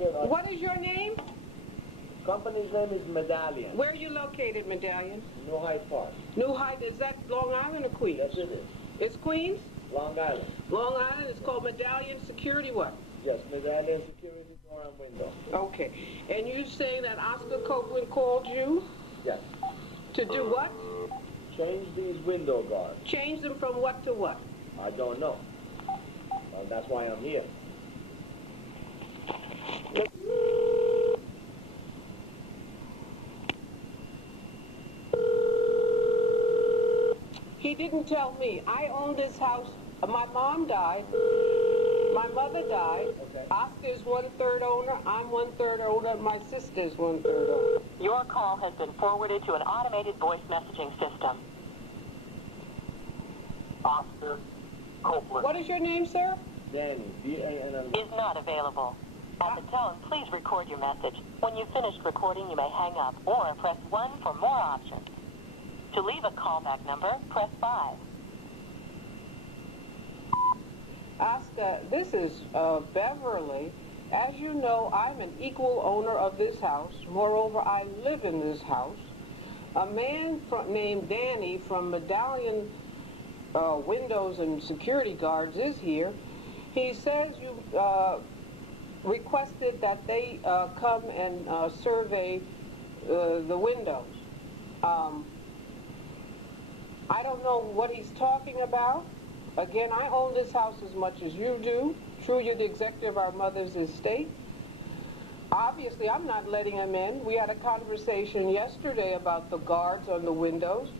Okay, What is your name? company's name is Medallion. Where are you located, Medallion? New Hyde Park. New Hyde, is that Long Island or Queens? Yes, it is. It's Queens? Long Island. Long Island, it's called Medallion Security what? Yes, Medallion security door and window. Okay. And you saying that Oscar Copeland called you? Yes. To do what? Change these window guards. Change them from what to what? I don't know. Well, that's why I'm here. He didn't tell me. I own this house. My mom died. My mother died. Okay. Oscar is 1/3 owner. I'm 1/3 owner. My sister is 1/3 owner. Your call has been forwarded to an automated voice messaging system. Oscar Copeland. What is your name, sir? Danny, D-A-N-N. Is not available. At the tone, please record your message. When you've finished recording, you may hang up or press 1 for more options. To leave a callback number, press 5. Oscar, this is Beverly. As you know, I'm an equal owner of this house. Moreover, I live in this house. A man named Danny from Medallion Windows and Security Guards is here. He says you requested that they come and survey the windows. I don't know what he's talking about. Again, I own this house as much as you do. True, you're the executive of our mother's estate. Obviously, I'm not letting him in. We had a conversation yesterday about the guards on the windows.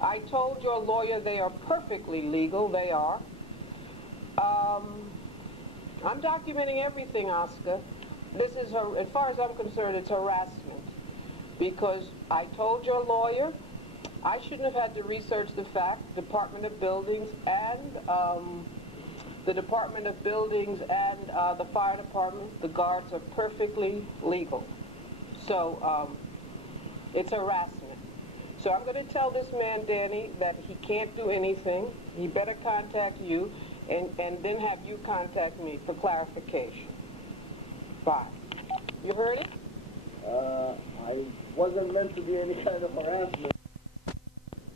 I told your lawyer they are perfectly legal. They are. I'm documenting everything, Oscar. This is, as far as I'm concerned, it's harassment. Because I told your lawyer I shouldn't have had to research the fact. Department of Buildings and the Department of Buildings and the fire department, the guards are perfectly legal. So it's harassment. So I'm going to tell this man, Danny, that he can't do anything. He better contact you and then have you contact me for clarification. Bye. You heard it? I wasn't meant to be any kind of harassment.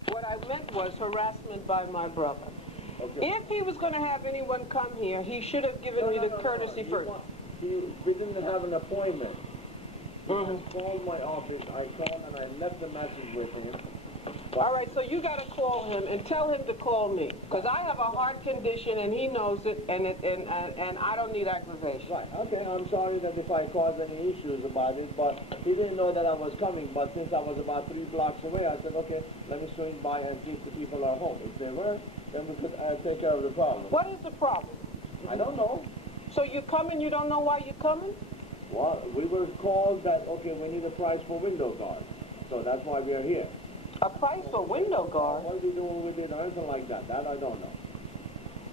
What I meant was harassment by my brother. Okay. If he was going to have anyone come here, he should have given me the courtesy first. We didn't have an appointment. Mm-hmm. I called my office. I called and I left a message with him. All right, so you got to call him and tell him to call me, because I have a heart condition and he knows it, and I don't need aggravation. Right. Okay. I'm sorry that if I caused any issues about it, but he didn't know that I was coming. But since I was about 3 blocks away, I said, okay, let me swing by and see if the people are home. If they were, then we could take care of the problem. What is the problem? I don't know. So you're coming, you don't know why you're coming? Well, we were called that, okay, we need a price for window guards. So that's why we are here. A price for window guard? What are we doing with it or anything like that? That I don't know.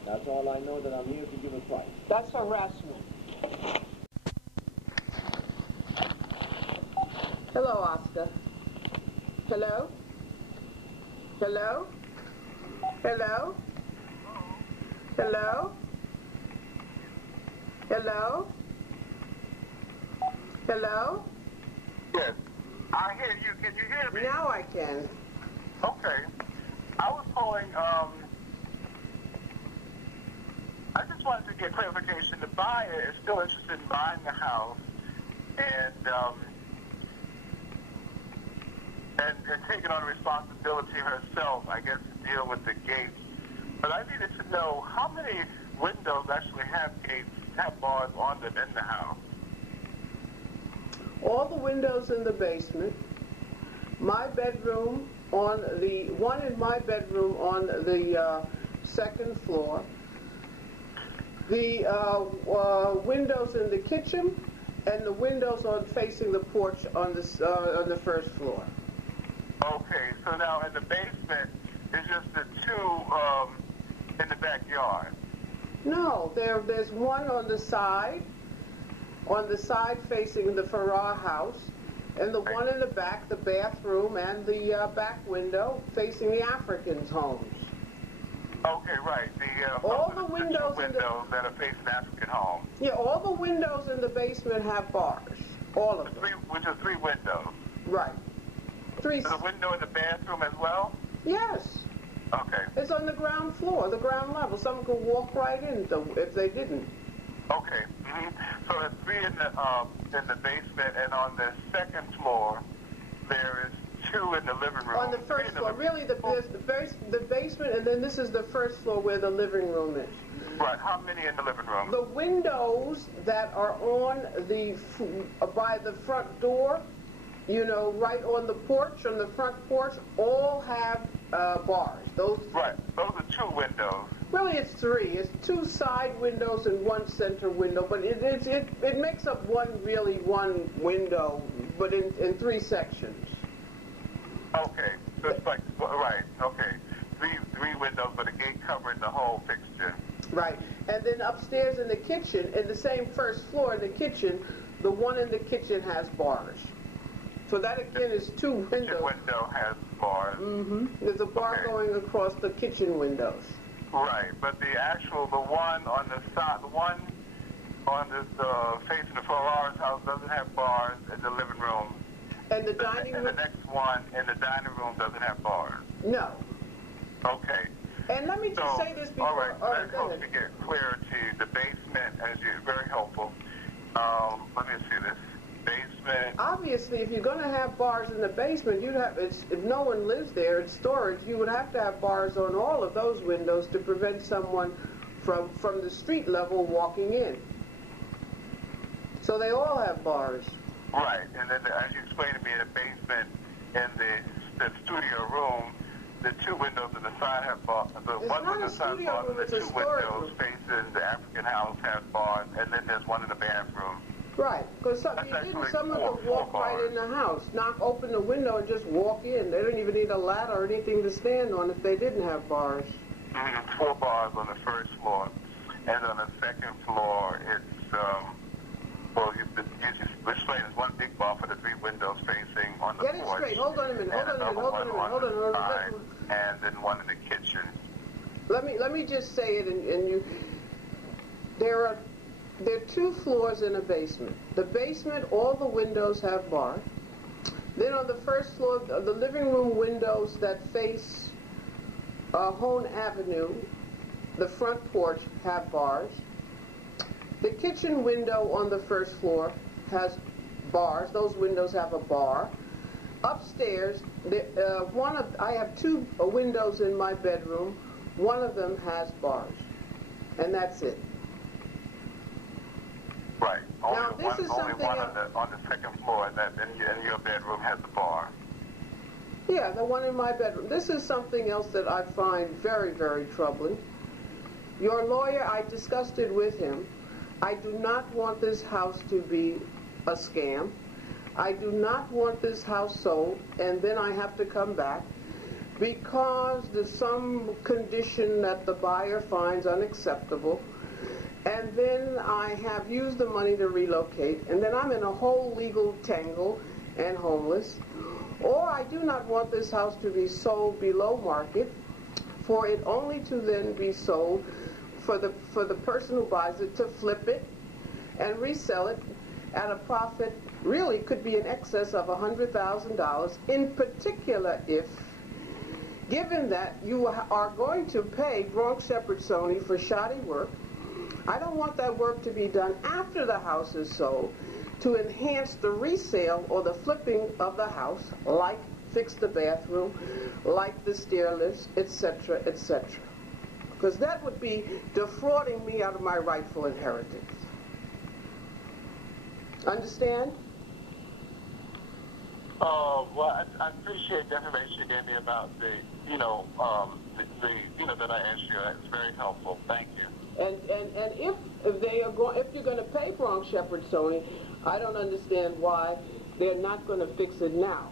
That's all I know, that I'm here to give a price. That's harassment. Hello, Oscar. Hello? Hello? Hello? Hello? Hello? Hello? Yes, I hear you. Can you hear me? Now I can. Okay. I was calling, I just wanted to get clarification. The buyer is still interested in buying the house and taking on responsibility herself, I guess, to deal with the gates. But I needed to know how many windows actually have gates, have bars on them in the house. All the windows in the basement, my bedroom on the, one in my bedroom on the second floor, the windows in the kitchen, and the windows on facing the porch on the first floor. Okay, so now in the basement, it's just the two in the backyard. No, there's one on the side facing the Farrar house, and the one in the back, the bathroom, and the back window facing the Africans' homes. Okay, right. All the windows two windows that are facing African homes. Yeah, all the windows in the basement have bars. All of them. Which are 3 windows. Right. 3. Is the window in the bathroom as well? Yes. Okay. It's on the ground floor, the ground level. Someone could walk right in if they didn't. Okay. Mm-hmm. So there's 3 in the basement, and on the second floor, there is 2 in the living room. On the first floor. Really, there's the basement, and then this is the first floor where the living room is. Right. How many in the living room? The windows that are on by the front door, you know, right on the porch, on the front porch, all have bars. Right. Those are 2 windows. Really, it's 3. It's 2 side windows and 1 center window, but it makes up one window, but in 3 sections. Okay. So it's like, right. Okay. 3 windows, but a gate covering the whole fixture. Right. And then upstairs in the kitchen, in the same first floor in the kitchen, the one in the kitchen has bars. So that again is 2 windows. The kitchen window has bars. Mm-hmm. There's a bar going across the kitchen windows. Right, but the one on the side, the one on facing the Ferrara's house doesn't have bars in the living room. And the dining room? And the next one in the dining room doesn't have bars. No. Okay. And let me just say this before. All right, that helps me get clarity. The basement, as you're very helpful. Let me see this. Basement. Obviously, if you're going to have bars in the basement, if no one lives there, it's storage, you would have to have bars on all of those windows to prevent someone from the street level walking in. So they all have bars. Right, and then as you explained to me, the basement in the studio room, the 2 windows in the side have bars. The one with the side bars and the 2 windows facing the African house have bars, and then there's one in the bathroom. Right, because someone could walk right in the house, open the window and just walk in. They don't even need a ladder or anything to stand on if they didn't have bars. 4 bars on the first floor, and on the second floor, it's you explain it's 1 big bar for the 3 windows facing on the porch. Get it straight. Hold on a minute. Hold on. And then 1 in the kitchen. Let me just say it, and you. There are 2 floors in a basement. The basement, all the windows have bars. Then on the first floor, the living room windows that face Hone Avenue, the front porch, have bars. The kitchen window on the first floor has bars. Those windows have a bar. Upstairs, I have 2 windows in my bedroom. One of them has bars, and that's it. Right. Now, this is only something one on the second floor, and that in your bedroom has a bar. Yeah, the one in my bedroom. This is something else that I find very, very troubling. Your lawyer, I discussed it with him. I do not want this house to be a scam. I do not want this house sold, and then I have to come back because there's some condition that the buyer finds unacceptable. And then I have used the money to relocate, and then I'm in a whole legal tangle and homeless. Or I do not want this house to be sold below market, for it only to then be sold for the person who buys it to flip it and resell it at a profit really could be in excess of $100,000, in particular if, given that you are going to pay Bronx Shepherd Sony for shoddy work. I don't want that work to be done after the house is sold to enhance the resale or the flipping of the house, like fix the bathroom, like the stair lifts, etc., etc. Because that would be defrauding me out of my rightful inheritance. Understand? Well, I appreciate the information you gave me about that I asked you. It's very helpful. Thank you. And if you're going to pay Bronx Shepherd Sony, I don't understand why they're not going to fix it now.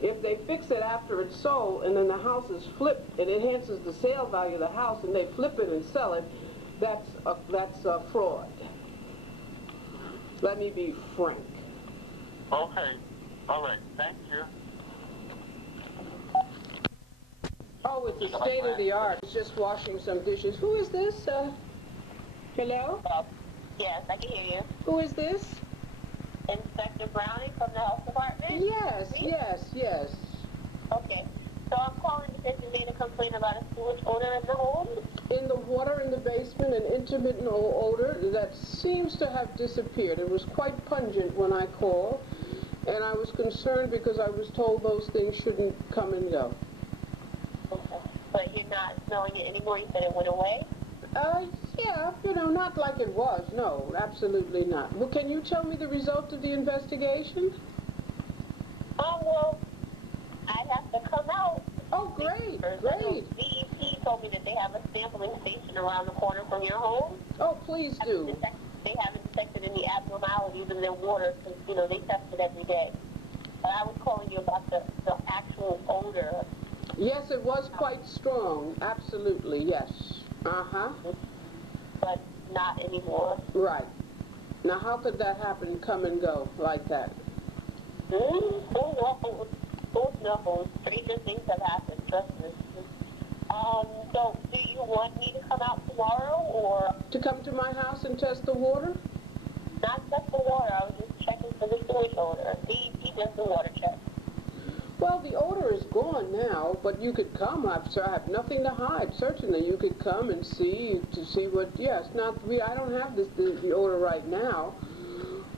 If they fix it after it's sold and then the house is flipped, it enhances the sale value of the house, and they flip it and sell it, that's a fraud. Let me be frank. Okay. All right. Thank you. Oh, it's a state of the art. It's just washing some dishes. Who is this? Hello? Yes, I can hear you. Who is this? Inspector Browning from the health department? Yes, yes, yes. Okay. So I'm calling because you made a complaint about a sewage odor in the home? In the water in the basement, an intermittent odor that seems to have disappeared. It was quite pungent when I called, and I was concerned because I was told those things shouldn't come and go. Okay. But you're not smelling it anymore? You said it went away? Yeah, you know, not like it was. No, absolutely not. Well, can you tell me the result of the investigation? Well, I'd have to come out. Oh, great, great. DEP told me that they have a sampling station around the corner from your home. Oh, please do. They haven't detected any abnormalities in their water because, you know, they test it every day. But I was calling you about the actual odor. Yes, it was quite strong. Absolutely, yes. Uh-huh. But not anymore. Right. Now, how could that happen, come and go like that? Who knows? Stranger things have happened, trust me. So do you want me to come out tomorrow, or? To come to my house and test the water? Not just the water, I was just checking for the sewage odor. DEP does the water check. Well, the odor is gone now, but you could come. I have nothing to hide. Certainly, you could come and see what. Yes, I don't have the odor right now,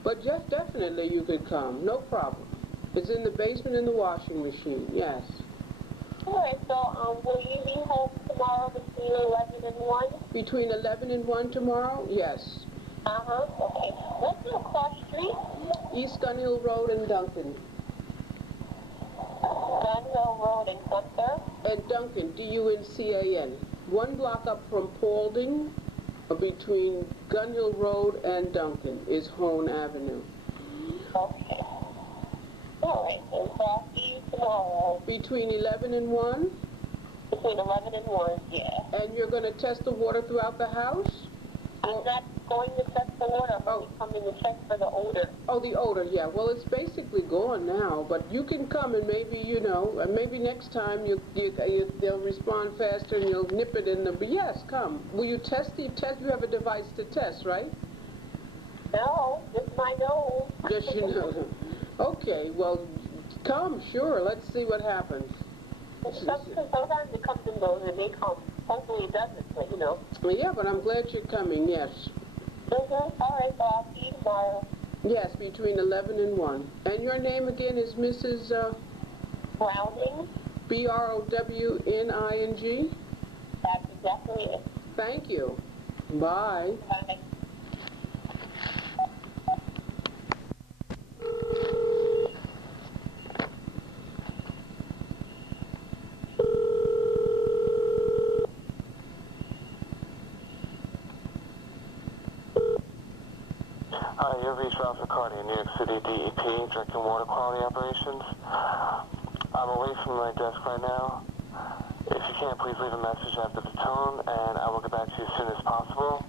but just definitely you could come. No problem. It's in the basement in the washing machine. Yes. All right. So, will you be home tomorrow between 11 and 1? Between 11 and 1 tomorrow? Yes. Okay. What's your cross street? East Gun Hill Road and Duncan. Gun Hill Road and Gunther? And Duncan, D-U-N-C-A-N. 1 block up from Paulding, between Gun Hill Road and Duncan, is Hone Avenue. Okay. All right, then. So I'll see you tomorrow. Between 11 and 1? Between 11 and 1, yeah. And you're going to test the water throughout the house? I'm not going to test the water. I'm only coming to check for the odor. Oh, the odor, yeah. Well, it's basically gone now, but you can come and maybe, you know, maybe next time they'll respond faster and you'll nip it in the... But yes, come. Will you test? You have a device to test, right? No, just my nose. Just your nose. Okay, well, come, sure. Let's see what happens. Sometimes it comes and goes, and they come. Hopefully it doesn't, but you know. Well, yeah, but I'm glad you're coming, yes. All right, so I'll see you tomorrow. Yes, between 11 and 1. And your name again is Mrs. Browning. B-R-O-W-N-I-N-G? That's exactly it. Thank you. Bye. Bye. Hi, you've reached Oscar Copeland, New York City DEP, Director of Water Quality Operations. I'm away from my desk right now. If you can, please leave a message after the tone, and I will get back to you as soon as possible.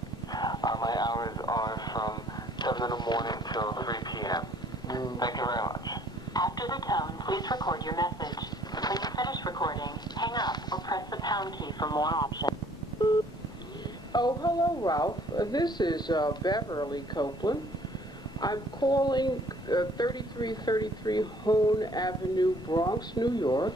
My hours are from 7 in the morning till 3 p.m. Thank you very much. After the tone, please record your message. When you finish recording, hang up or press the pound key for more options. Oh, hello, Ralph. This is Beverly Copeland. I'm calling 3333 Hone Avenue, Bronx, New York.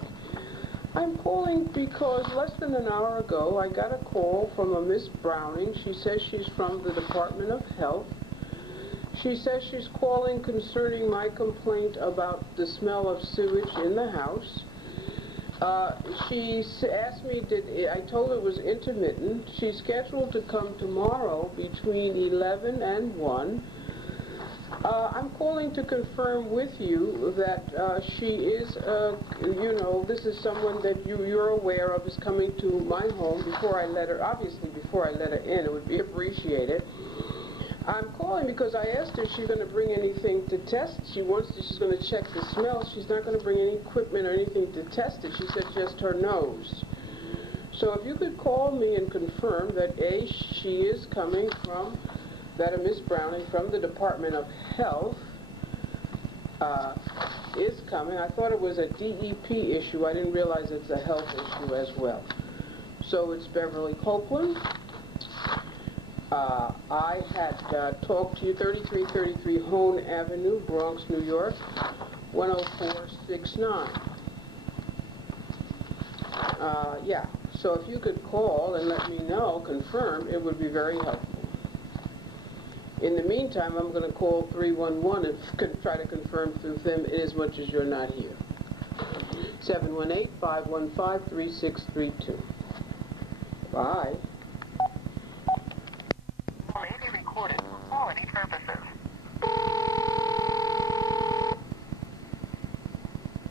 I'm calling because less than an hour ago I got a call from a Miss Browning. She says she's from the Department of Health. She says she's calling concerning my complaint about the smell of sewage in the house. She asked me, I told her it was intermittent. She's scheduled to come tomorrow between 11 and 1. I'm calling to confirm with you that she is, you know, this is someone that you're aware of is coming to my home before I let her, obviously before I let her in. It would be appreciated. I'm calling because I asked her if she's going to bring anything to test. She's going to check the smell. She's not going to bring any equipment or anything to test it. She said just her nose. So if you could call me and confirm that A, she is coming from, that Miss Browning from the Department of Health, is coming. I thought it was a DEP issue. I didn't realize it's a health issue as well. So it's Beverly Copeland. I had talked to you, 3333 Hone Avenue, Bronx, New York, 10469. Yeah, so if you could call and let me know, confirm, it would be very helpful. In the meantime, I'm going to call 311 and try to confirm through them inasmuch as you're not here. 718-515-3632. Bye. May be recorded for quality purposes.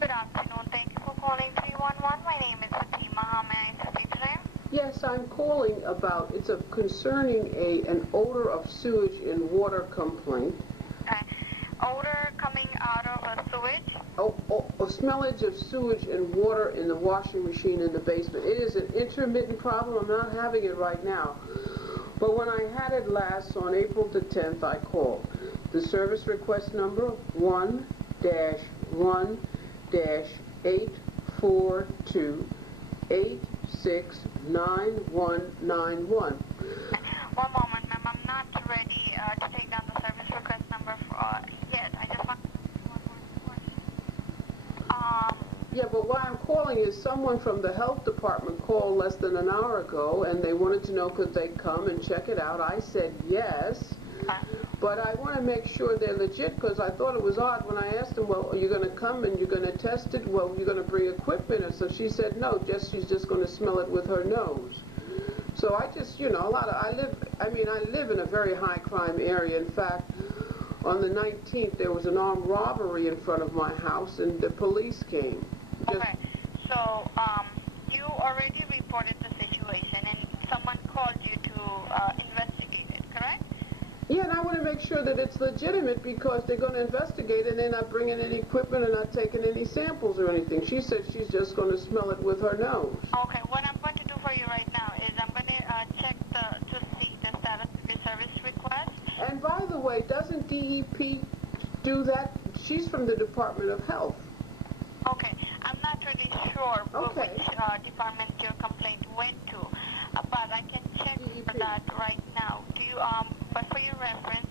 Good afternoon. Thank you for calling 311. My name is Fatima. How may I assist you today? Yes, I'm calling about, it's concerning an odor of sewage and water complaint. Okay. Odor coming out of a sewage? A smellage of sewage and water in the washing machine in the basement. It is an intermittent problem. I'm not having it right now. But when I had it last, on April the 10th, I called. The service request number 1-1-842-869191. One moment, ma'am. I'm not ready to take down the service request number yet. I just want... Yeah, but why I'm calling is someone from the health department called less than an hour ago, and they wanted to know could they come and check it out. I said yes, but I want to make sure they're legit, because I thought it was odd when I asked them, well, are you going to come and you're going to test it? Well, you're going to bring equipment. And so she said no, she's just going to smell it with her nose. So I just, you know, I live in a very high crime area. In fact, on the 19th, there was an armed robbery in front of my house, and the police came. Okay, so you already reported the situation, and someone called you to investigate it, correct? Yeah, and I want to make sure that it's legitimate, because they're going to investigate and they're not bringing any equipment and not taking any samples or anything. She said she's just going to smell it with her nose. Okay, what I'm going to do for you right now is I'm going to check to see the status of your service request. And by the way, doesn't DEP do that? She's from the Department of Health. Okay, I'm not really sure Okay. which department your complaint went to, but I can check for that right now. Do you, but for your reference,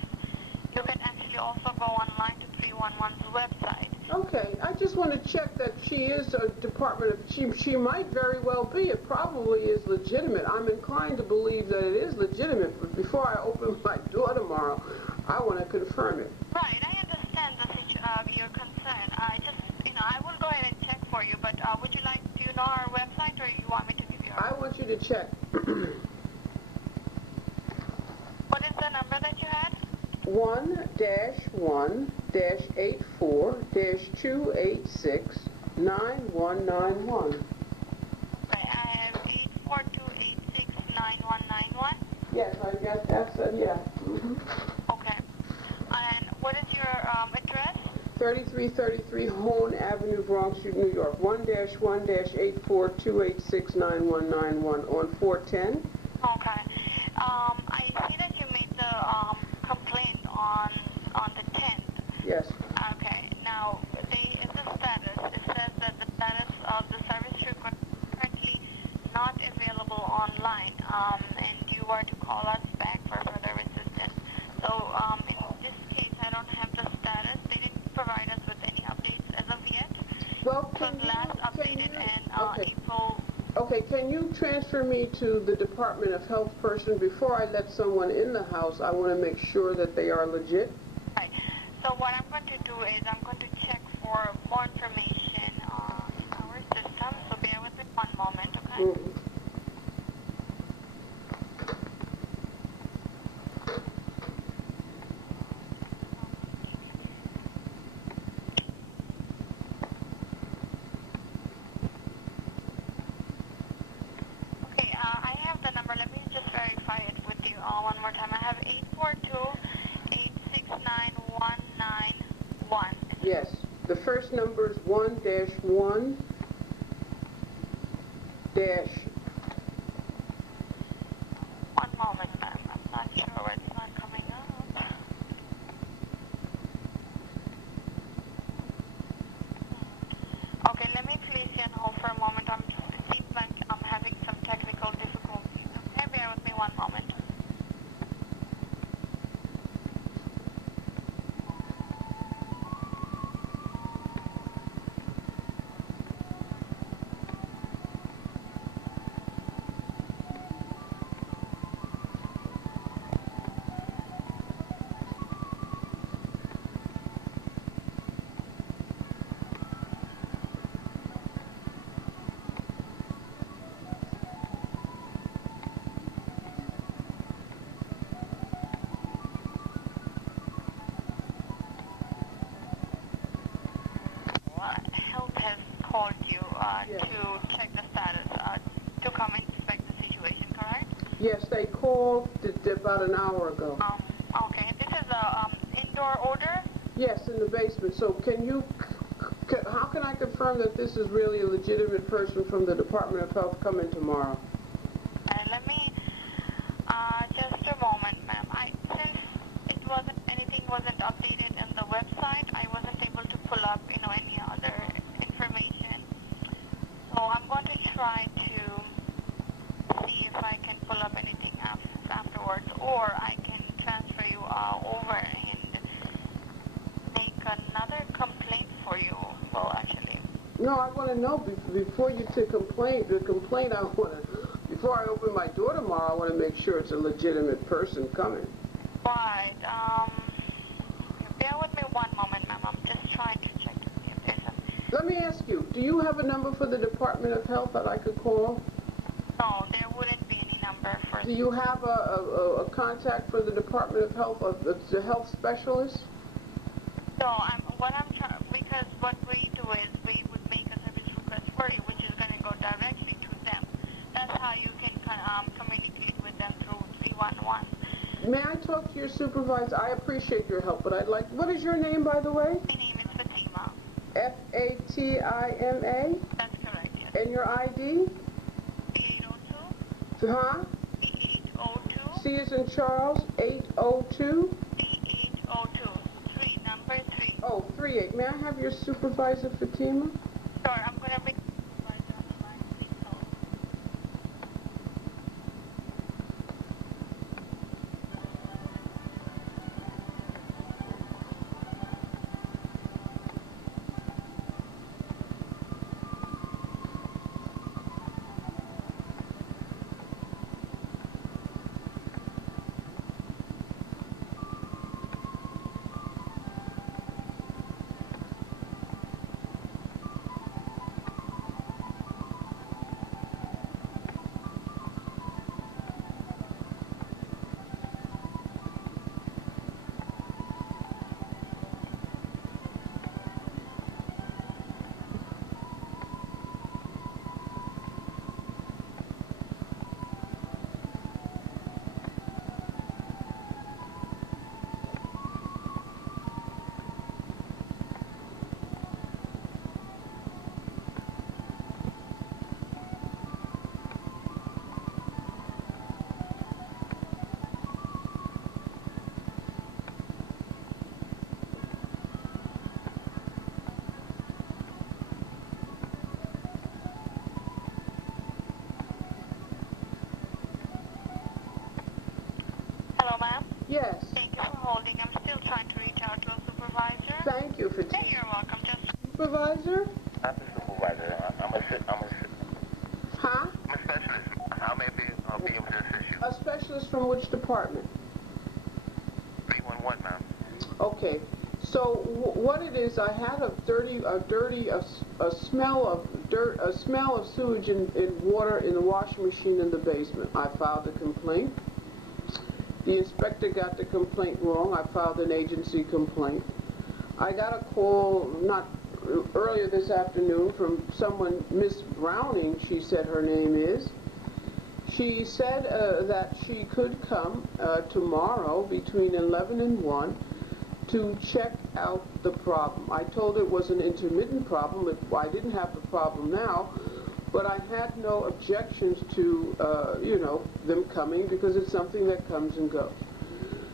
you can actually also go online to 311's website. Okay, I just want to check that she is a department of, she might very well be. It probably is legitimate. I'm inclined to believe that it is legitimate, but before I open my door tomorrow, I want to confirm it. Right, I understand your concern. I will go ahead and check for you, but would you like to know our website, or you want me to give you our... I want you to check. What is the number that you had? 1-1-84-286-9191. I have 842869191. Yes, I guess that's it, yeah. Okay. And what is your address? 3333 Hone Avenue, Bronx, New York. 1-1-84286-9191 on 410. Okay. I see that you made the complaint on the 10th. Yes. Okay. Now, in the status, it says that the status of the service request is currently not available online, and you are to call us back for further assistance. So, in this case, I don't have the status. They didn't provide us with any updates as of yet. Well, It was last updated in April. Okay, can you transfer me to the Department of Health person? Before I let someone in the house, I want to make sure that they are legit. Right. So what I'm going to do is I'm going to check for more information in our system. So bear with me one moment, okay? Mm-hmm. Okay, I have the number. Let me just verify it with you one more time. I have 842-869-191. Yes. The first number is 1-1 dash. One moment, ma'am. I'm not sure why it's not coming up. one moment. Health has called you Yes. to check the status, to come inspect the situation, correct? Yes, they called about an hour ago. Okay. This is a indoor order? Yes, in the basement. So can you, how can I confirm that this is really a legitimate person from the Department of Health coming tomorrow? Let me, just a moment, ma'am. Since anything wasn't updated in the website, I wasn't able to pull up, any other information. So I'm going to try to see if I can pull up anything afterwards, or I can transfer you over and make another complaint for you. Well, actually. No, I want to know before you take the complaint I want to, before I open my door tomorrow, I want to make sure it's a legitimate person coming. Right. Bear with me one moment, ma'am. I'm just trying to check to see if there's a... Let me ask you, do you have a number for the Department of Health that I could call? No, there wouldn't be any number for... Do you have a contact for the Department of Health, the health specialist? No, because what we do is we would make a service request for you, which is going to go directly to them. That's how you can communicate with them through 311. May I talk to your supervisor? I appreciate your help, but I'd like... What is your name, by the way? My name is Fatima. Fatima? That's correct, yes. And your ID? B802. Huh? B802. C as in Charles, 802? B802. 3, number 3. Oh, 38. May I have your supervisor, Fatima? Sure, I'm going to bring the supervisor on the line. Please hold. Hello, ma'am. Yes. Thank you for holding. I'm still trying to reach out to a supervisor. Thank you, Fatima. Hey, you're welcome. Just Supervisor? I'm the supervisor. I'm a Huh? specialist. How may I be able to assist you? A specialist from which department? 311, ma'am. Okay. So what it is, I had a smell of dirt, a smell of sewage in water in the washing machine in the basement. I filed a complaint. The inspector got the complaint wrong. I filed an agency complaint. I got a call not earlier this afternoon from someone, Miss Browning, she said her name is. She said that she could come tomorrow between 11 and 1 to check out the problem. I told her it was an intermittent problem. I didn't have the problem now, but I had no objections to, them coming because it's something that comes and goes.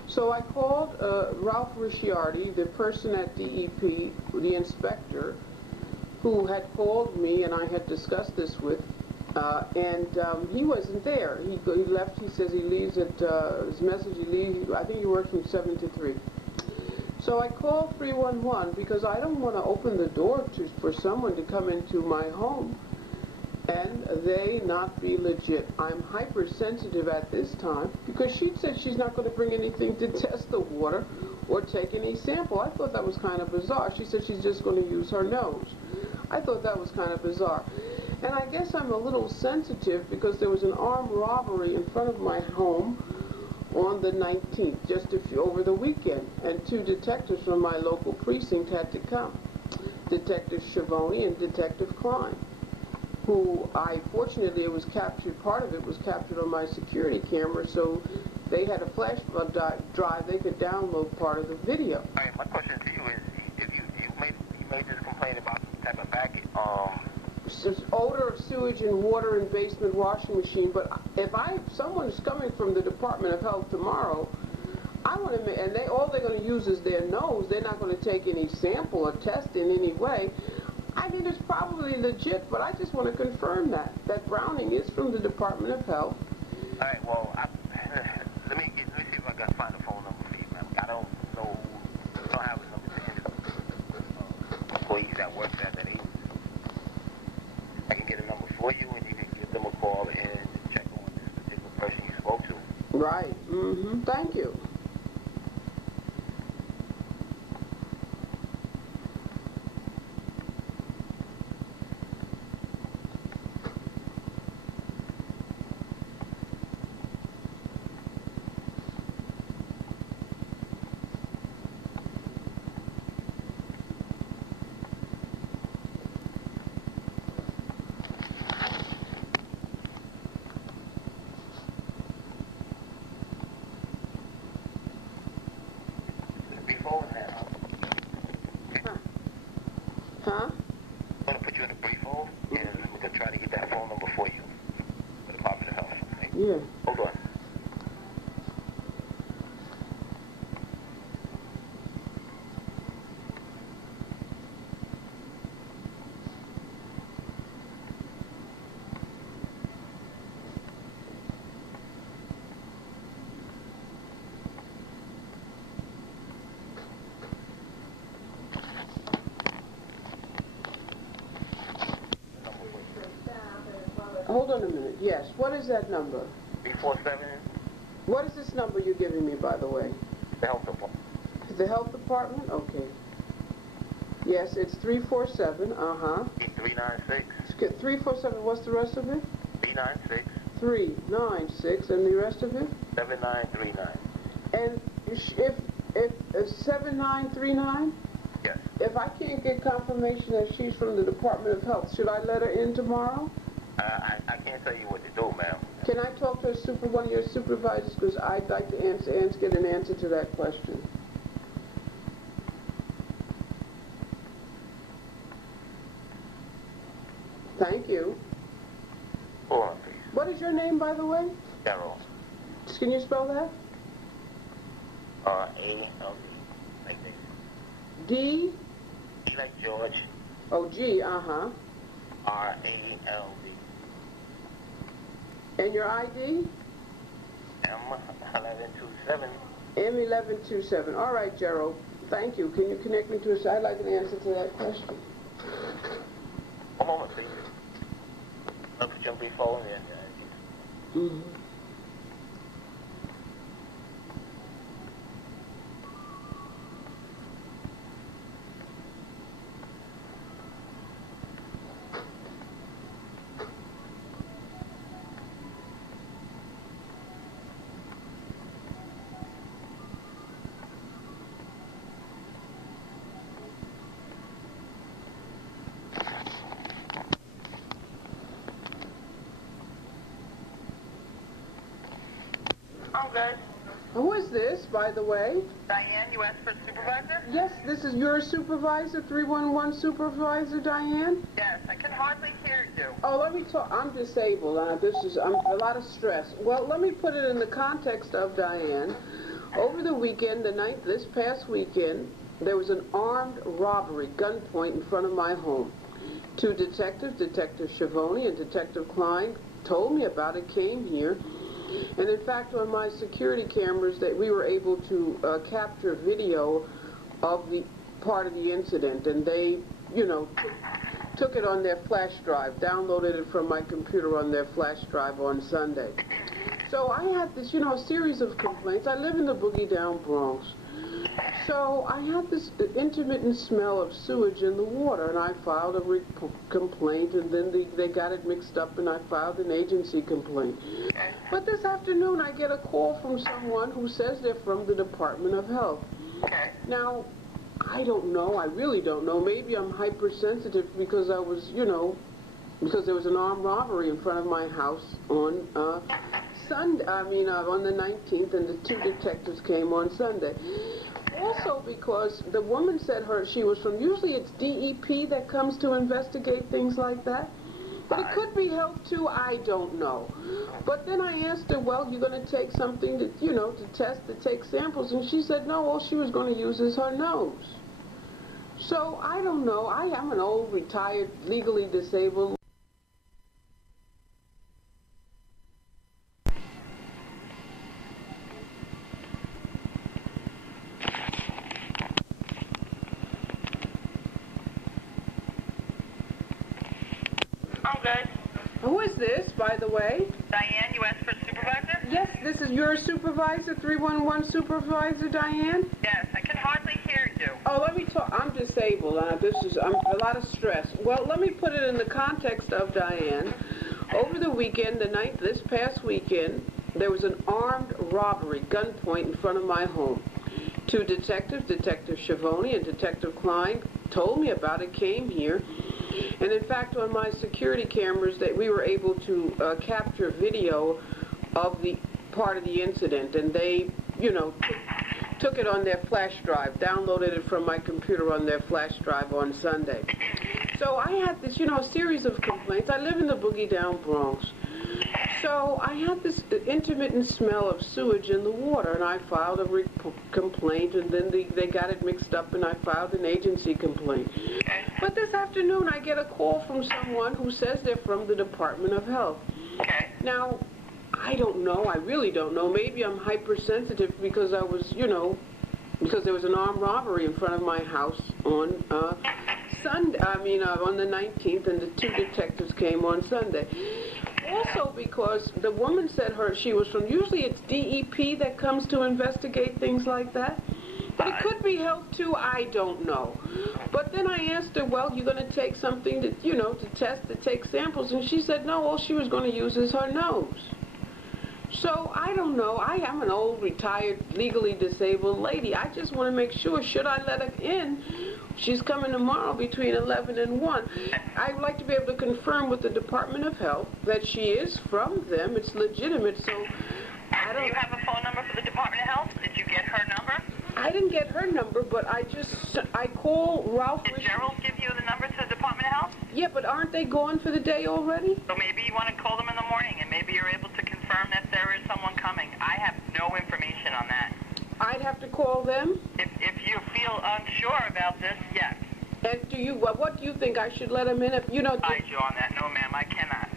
So I called Ralph Ricciardi, the person at DEP, the inspector, who had called me and I had discussed this with, He wasn't there. He left. He says he leaves at, his message, he leaves, I think he works from 7 to 3. So I called 311 because I don't want to open the door for someone to come into my home and they not be legit. I'm hypersensitive at this time because she said she's not going to bring anything to test the water or take any sample. I thought that was kind of bizarre. She said she's just going to use her nose. I thought that was kind of bizarre. And I guess I'm a little sensitive because there was an armed robbery in front of my home on the 19th, just over the weekend, and 2 detectives from my local precinct had to come. Detective Schiavone and Detective Klein, who fortunately it was captured, part of it was captured on my security camera, so they had a flash drive, they could download part of the video. All right, my question to you is, if you made this complaint about some type of packet, odor of sewage and water in basement washing machine, but if someone's coming from the Department of Health tomorrow, I want to make, and all they're going to use is their nose, they're not going to take any sample or test in any way. I think it's probably legit, but I just want to confirm that Browning is from the Department of Health. all right, well, let me see if I can find a phone number for you, ma'am. I don't know, I don't have a number to employees that work at that agency. I can get a number for you, and you can give them a call and check on this particular person you spoke to. Right. Thank you. Huh? I'm going to put you in a brief hold, and we're going to try to get that phone number for you, for the Department of Health. Okay? Yeah. Hold on. Hold on a minute. Yes. What is that number? 347, What is this number you're giving me, by the way? the Health Department. The Health Department? Okay. Yes, it's 347. 396, 347. What's the rest of it? 396, 396, and the rest of it? 7939. And if 7939, Yes. if I can't get confirmation that she's from the Department of Health, should I let her in tomorrow? I can't tell you what to do, ma'am. Can I talk to one of your supervisors? Because I'd like to get an answer to that question. Thank you. Hold on, please. What is your name, by the way? Daryl. Can you spell that? A-L-D. Like this. D? E like George. Oh, G, R-A-L-D. And your ID? M1127. M1127. All right, Gerald. Thank you. Can you connect me to us? I'd like an answer to that question. One moment, please. I'll put you on brief hold and I'm good. Who is this, by the way? Diane, you asked for a supervisor? Yes, this is your supervisor, 311 supervisor, Diane? Yes, I can hardly hear you. Oh, let me talk. I'm disabled. I'm a lot of stress. Well, let me put it in the context of Diane. Over the weekend, this past weekend, there was an armed robbery, gunpoint in front of my home. Two detectives, Detective Schiavone and Detective Klein, told me about it, came here. And in fact, on my security cameras, that we were able to capture video of the part of the incident, and they, you know, took it on their flash drive, downloaded it from my computer on their flash drive on Sunday. So I had this, you know, series of complaints. I live in the Boogie Down Bronx. So I had this intermittent smell of sewage in the water, and I filed a complaint, and then they got it mixed up, and I filed an agency complaint. But this afternoon I get a call from someone who says they're from the Department of Health. Now, I don't know, I really don't know. Maybe I'm hypersensitive because I was, you know, because there was an armed robbery in front of my house on Sunday, on the 19th, and the two detectives came on Sunday. Also because the woman said she was from, usually it's DEP that comes to investigate things like that. But it could be health too, I don't know. But then I asked her, well, you're going to take something to, you know, to test, to take samples, and she said no, all she was going to use is her nose. So I don't know, I am an old, retired, legally disabled. Who is this, by the way? Diane, you asked for a supervisor? Yes, this is your supervisor, 311 supervisor, Diane? Yes, I can hardly hear you. Oh, let me talk. I'm disabled. I'm a lot of stress. Well, let me put it in the context of Diane. Over the weekend, this past weekend, there was an armed robbery, gunpoint in front of my home. Two detectives, Detective Schiavone and Detective Klein, told me about it, came here. And in fact, on my security cameras, that we were able to capture video of the part of the incident, and they, you know, took it on their flash drive, downloaded it from my computer on their flash drive on Sunday. So I had this, you know, series of complaints. I live in the Boogie Down Bronx. So I had this intermittent smell of sewage in the water, and I filed a complaint, and then they got it mixed up, and I filed an agency complaint. But this afternoon I get a call from someone who says they're from the Department of Health. Now, I don't know, I really don't know. Maybe I'm hypersensitive because I was, you know, because there was an armed robbery in front of my house on Sunday, on the 19th, and the two detectives came on Sunday. Also because the woman said she was from, usually it's DEP that comes to investigate things like that. But it could be health too, I don't know. But then I asked her, well, you're going to take something to, you know, to test, to take samples, and she said no, all she was going to use is her nose. So I don't know, I am an old, retired, legally disabled lady. I just want to make sure, should I let her in? She's coming tomorrow between 11 and 1. I'd like to be able to confirm with the Department of Health that she is from them. It's legitimate, so I don't... Do you have a phone number for the Department of Health? Did you get her number? I didn't get her number, but I call Ralph... Did Gerald give you the number to the Department of Health? Yeah, but aren't they gone for the day already? So maybe you want to call them in the morning, and maybe you're able to confirm that there is someone coming. I have no information on that. I'd have to call them? If you feel unsure about this, yes. And what do you think? I should let them in? If, you know... Advise you on that. No, ma'am, I cannot.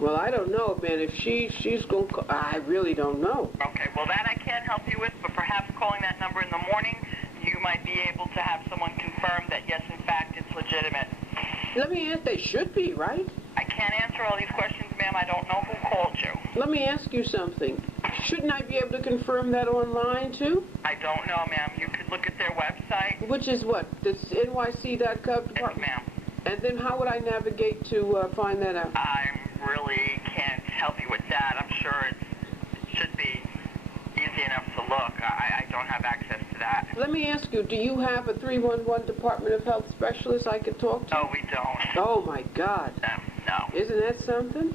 Well, I don't know, man. If she's going to... I really don't know. Okay, well, that I can't help you with, but perhaps calling that number in the morning, you might be able to have someone confirm that, yes, in fact, it's legitimate. Let me ask, they should be, right? I can't answer all these questions, ma'am. I don't know who called you. Let me ask you something. Shouldn't I be able to confirm that online, too? I don't know, ma'am. You could look at their website. Which is what? This NYC.gov? Yes, ma'am. And then how would I navigate to find that out? I really can't help you with that. I'm sure it should be easy enough to look. I don't have access to that. Let me ask you, do you have a 311 Department of Health specialist I could talk to? No, we don't. Oh, my God. No. Isn't that something?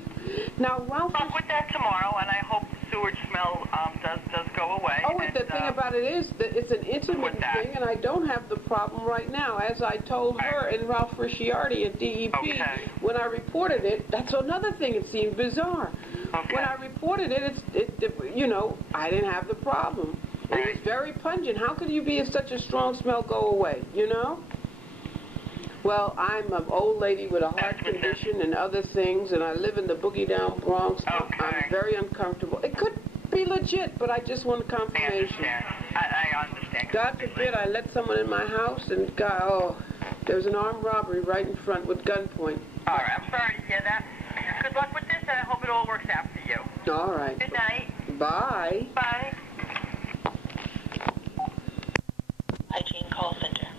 Now, Ralph... I'll with that tomorrow, and I hope the sewage smell does go away. Oh, and the thing about it is that it's an intermittent thing, and I don't have the problem right now. As I told her and Ralph Ricciardi at DEP, when I reported it, that's another thing. It seemed bizarre. When I reported it, you know, I didn't have the problem. It was very pungent. How could you be such a strong smell go away, you know? Well, I'm an old lady with a heart condition and other things, and I live in the boogie down Bronx. Okay. I'm very uncomfortable. It could be legit, but I just want confirmation. I understand. God forbid I let someone in my house and there was an armed robbery right in front with gunpoint. All right, I'm sorry to hear that. Good luck with this, and I hope it all works out for you. All right. Good night. Bye. Bye. Hygiene Call Center.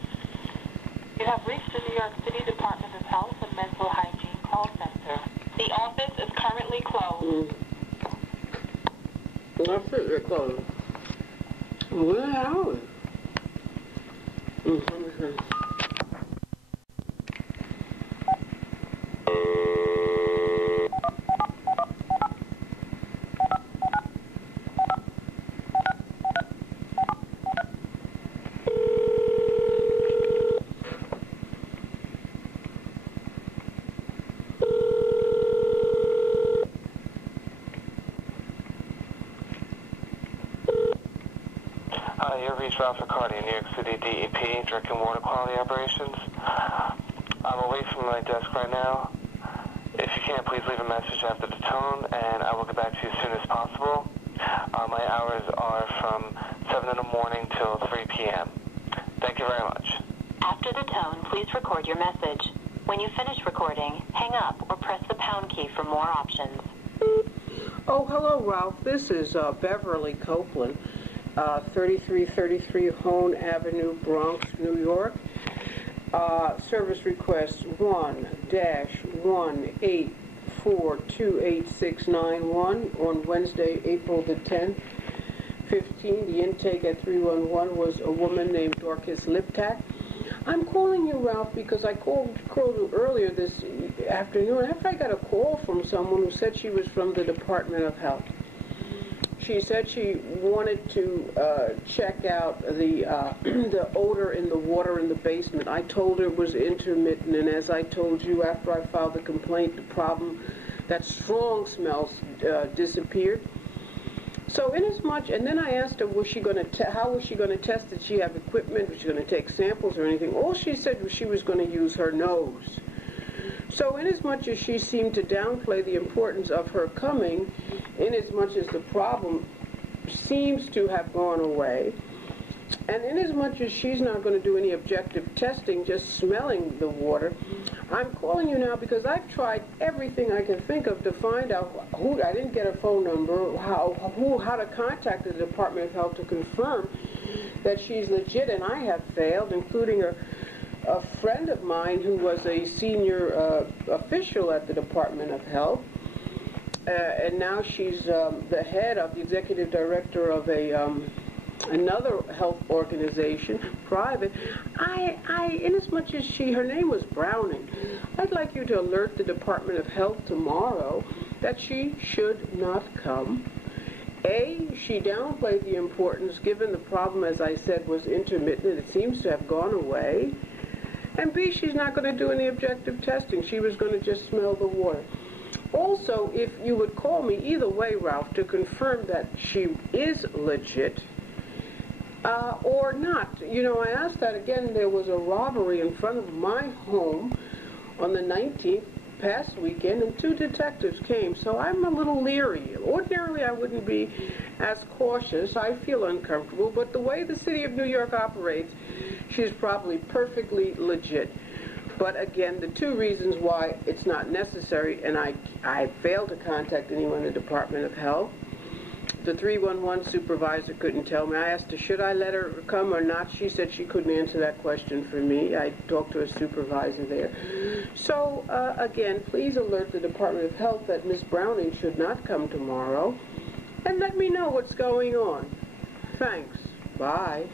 You have reached the New York City Department of Health and Mental Hygiene Call Center. The office is currently closed. That's it, they're closed. Where are we? Let me see. You've reached Ralph Riccardi, New York City DEP, Drinking Water Quality Operations. I'm away from my desk right now. If you can, please leave a message after the tone, and I will get back to you as soon as possible. My hours are from 7 in the morning till 3 p.m. Thank you very much. After the tone, please record your message. When you finish recording, hang up or press the pound key for more options. Oh, hello, Ralph. This is Beverly Copeland. 3333 Hone Avenue, Bronx, New York. Service request 1-1842861 on Wednesday, April the 10th, 15. The intake at 311 was a woman named Dorcas Liptak. I'm calling you, Ralph, because I called you earlier this afternoon after I got a call from someone who said she was from the Department of Health. She said she wanted to check out the the odor in the water in the basement. I told her it was intermittent, and as I told you after I filed the complaint, the problem, that strong smell disappeared. So inasmuch, and then I asked her, how was she going to test? Did she have equipment? Was she going to take samples or anything? All she said was she was going to use her nose. So inasmuch as she seemed to downplay the importance of her coming, inasmuch as the problem seems to have gone away, and inasmuch as she's not going to do any objective testing, just smelling the water, I'm calling you now because I've tried everything I can think of to find out who. I didn't get a phone number, how to contact the Department of Health to confirm that she's legit, and I have failed, including a friend of mine who was a senior official at the Department of Health, and now she's the head of the executive director of another health organization, private. Inasmuch as her name was Browning, I'd like you to alert the Department of Health tomorrow that she should not come. A, she downplayed the importance given the problem, as I said, was intermittent. It seems to have gone away. And B, she's not going to do any objective testing. She was going to just smell the water. Also, if you would call me either way, Ralph, to confirm that she is legit or not. You know, I asked that again. There was a robbery in front of my home on the 19th past weekend, and 2 detectives came, so I'm a little leery. Ordinarily, I wouldn't be as cautious. I feel uncomfortable, but the way the city of New York operates, she's probably perfectly legit. But again, the 2 reasons why it's not necessary, and I failed to contact anyone in the Department of Health. The 311 supervisor couldn't tell me. I asked her, should I let her come or not? She said she couldn't answer that question for me. I talked to a supervisor there. So, again, please alert the Department of Health that Miss Browning should not come tomorrow, and let me know what's going on. Thanks. Bye.